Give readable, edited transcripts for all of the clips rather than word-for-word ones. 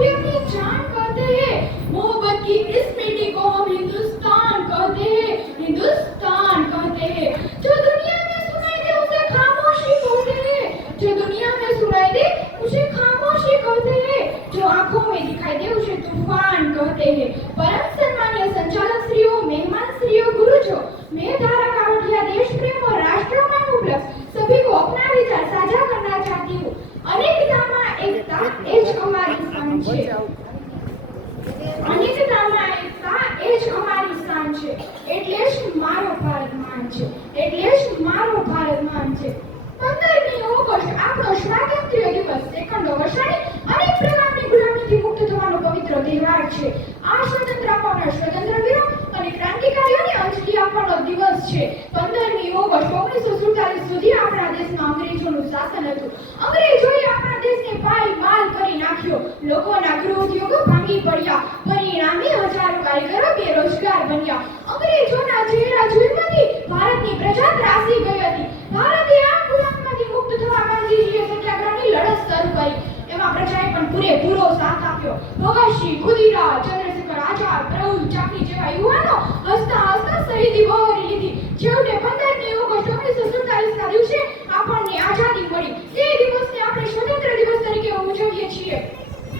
भी अपनी जान कहते हैं। मोहब्बत की इस मिट्टी को हम हिंदुस्तान कहते हैं, हिंदुस्तान कहते हैं। जो दुनिया में सुनाई दे उसे खामोशी कहते हैं, जो दुनिया में सुनाई दे उसे खामोशी कहते हैं, जो आंखों में दिखाई दे उसे तूफान कहते हैं। परम सम्मानीय संचालक श्रीओ, मेहमान श्रीओ, गुरुजो, मैं धारा कावड़िया देश प्रेम और राष्ट्रमान उपलक्ष्य सभी को अपना विचार साझा करना चाहती हूँ। अनेकताમાં એકતા એ જ અમારી શાન છે, અનેકતામાં એકતા એ જ અમારી શાન છે, એટલે જ મારો ભારત મહાન છે, એટલે જ મારો ભારત મહાન છે। 15મી ઓગસ્ટ આપણો સ્વાતંત્ર્ય દિવસ, સેકન્ડ વર્ષાની અનેક પ્રકારની ગુલામીથી મુક્ત થવાનો પવિત્ર તહેવાર છે। આ સ્વતંત્ર આપવાના સ્વતંત્ર વીરો અને ક્રાંતિકારીઓને અંજલિ આપવાનો દિવસ છે। 15મી ઓગસ્ટ 1947 સુધી આપણા દેશમાં અંગ્રેજોનું શાસન હતું। અંગ્રેજોએ આપણા દેશને પાયમાલ કરી નાખ્યો, લોકોના ગૃહ ઉદ્યોગો ભાંગી પડ્યા, પરિણામે હજારો કારીગરો બેરોજગાર બન્યા। અંગ્રેજોના ચહેરા જુલ્મથી ભારતની પ્રજા ત્રાસી ગઈ હતી। ભારતે આ ગુલામીમાંથી મુક્ત થવા ગાંધીજીએ સત્યાગ્રહની લડત શરૂ કરી। એમાં પ્રજાએ પણ પૂરેપૂરો સાથ આપ્યો। ભગતસિંહ, ખુદીરામ, ચંદ્રશેખર આઝાદ, પ્રફુલ્લ ચાકી જેવા યુવાનો હસતા હસતા શહીદી વહોરી લીધી। છેવટે 15મી ઓગસ્ટ 1947ના દિવસે આપણને આઝાદી મળી। તે દિવસને આપણે સ્વતંત્ર દિવસ તરીકે ઉજવીએ છીએ।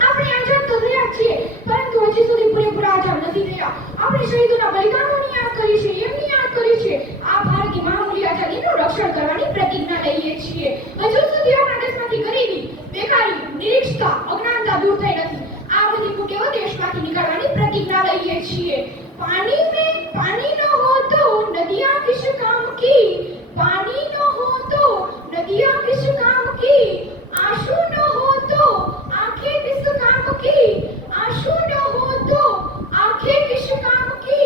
આપણે આઝાદ તો થયા છીએ, પરંતુ હજી સુધી પૂરેપૂરા આઝાદ નથી થયા। આપણે શહીદોના બલિદાનોની યાદ કરી છે, એમની યાદ કરી છે। આ ભારતની મહામૂલ્ય આઝાદીનું રક્ષણ કરવાની પ્રતિજ્ઞા લઈએ છીએ। હજુ સુધી આપણા દેશમાંથી ગરીબી, બેકારી, નિરીક્ષતા, અજ્ઞાનતા દૂર થઈ નથી। આ બધી કુટેવો દેશમાંથી નીકળવાની પ્રતિજ્ઞા લઈએ છીએ। पानी न हो तो नदियां किस काम की, पानी न हो तो नदियां किस काम की, आंसू न हो तो आंखें किस काम की, आंसू न हो तो आंखें किस काम की,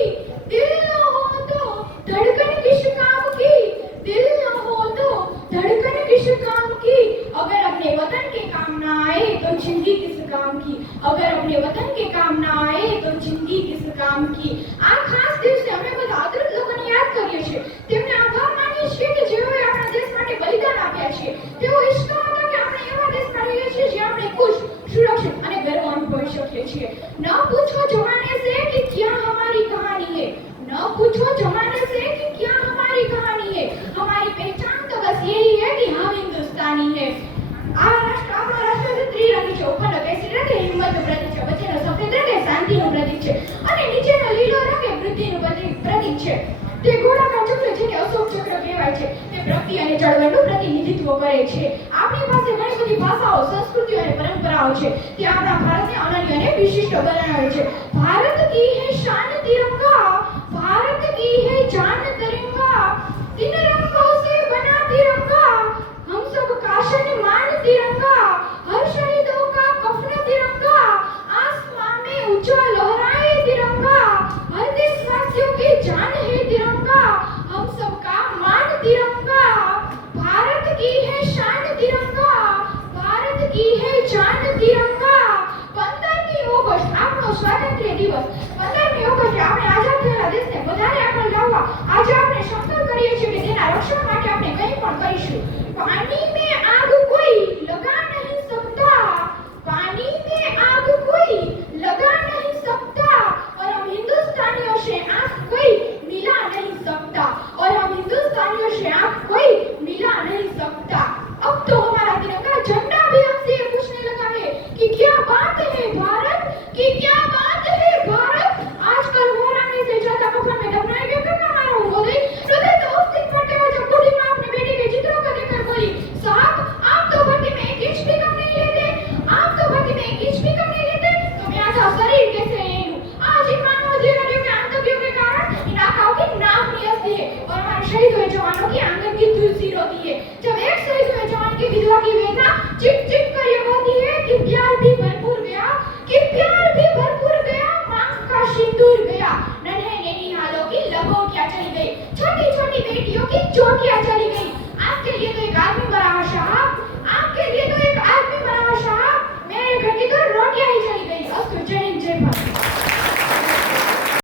दिल न हो तो धड़कन किस काम की, दिल न हो तो धड़कन किस काम की, अगर अपने वतन के काम ना आए तो जिंदगी किस काम की, अगर अपने वतन के काम ना आए तो जिंदगी किस काम की। આ ખાસ દિવસે અમે બધા અદ્ભુત લોકોને યાદ કરીએ છીએ, તેમને આભાર માનીએ છીએ કે જેઓએ આપણા દેશ માટે બલિદાન આપ્યા છે। તેઓ ઈચ્છતા હતા કે આપણે એવા દેશમાં રહીએ છીએ જ્યાં આપણે ખુશ, સુરક્ષિત અને ગર્વ અનુભવી શકીએ છીએ। ન પૂછો જમાને से कि क्या हमारी कहानी है, न पूछो जमाने से कि क्या हमारी कहानी है, हमारी पहचान तो बस यही है कि हम हिंदुस्तानी है। આ રાષ્ટ્ર આપણો રાષ્ટ્ર ત્રિરંગી છે। ઉપરનો કેસરી રંગ એ હિંમતનું પ્રતીક છે, વચ્ચેનો સફેદ રંગ એ શાંતિનું પ્રતીક છે અને નીચેનો લીલો રંગ એ વૃદ્ધિનું પ્રતીક છે। તે ગોળાકાર ચક્ર જેને અશોક ચક્ર કહેવાય છે, તે પ્રગતિ અને ચળવળનું પ્રતિનિધિત્વ કરે છે। આપણી પાસે ઘણી બધી ભાષાઓ, સંસ્કૃતિઓ અને પરંપરાઓ છે, તે આપણા ભારતને અનન્ય અને વિશિષ્ટ બનાવે છે। ભારત કી હૈ શાન તિરંગા, ભારત કી હૈ જાન तिरंगा, तीन रंगों से बना तिरंगा, हम सब का सम्मान तिरंगा, हर शहीदों का कफन तिरंगा, आसमान में ऊंचा लहराए तिरंगा, हर देशवासियों की जान है तिरंगा, हम सब का मान तिरंगा, भारत की है शान तिरंगा, भारत की है जान तिरंगा। 15મી ઓગસ્ટ આપણો સ્વાતંત્ર્ય દિવસ। 15મી ઓગસ્ટે આપણે આઝાદ થયેલા દેશને વધારે આગળ લાવવા આજે આપણે સંકલ્પ કરીએ છીએ કે તેના રક્ષણ માટે આપણે કંઈ પણ કરીશું। पानी में आग कोई लगा नहीं सकता, पानी में आग कोई लगा नहीं सकता, और हम हिंदुस्तानियों से आग कोई मिला नहीं सकता, और हम हिंदुस्तानियों से आग कोई मिला नहीं सकता। अब तो हमारा तिरंगा झंडा भी हमसे ये पूछने लगा है कि क्या बात है भारत, कि क्या बात है भारत। आजकल मोहराने से ज्यादा कफन में दफनाए गए करना हमारा हो गई। हृदय तो उस दिन फटे हुए जब बूढ़ी माँ अपने बेटी के चित्रों को देखकर बोली, साहब आप तो भर्ती में एक इंच भी कम नहीं लेते, आप तो भर्ती में एक इंच भी कम नहीं लेते, तो मैं आधा शरीर कैसे ले लूं। आज इन मानव अधिकारियों के आतंकियों के कारण इन आकाओं की नाक नहीं हंसती है और हमारे शहीद हुए जवानों की आंगन की तुलसी रोती है। जब एक शहीद हुए जवान की विधवा की वेदना चिप चिप कर ये होती है कि प्यार भी भरपूर गया, कि प्यार भी भरपूर गया, मांग का सिंदूर गया, नन्हे नैनीहालों की लंगोटियां चली गई, छोटी छोटी बेटियों की चोटियां चली गई,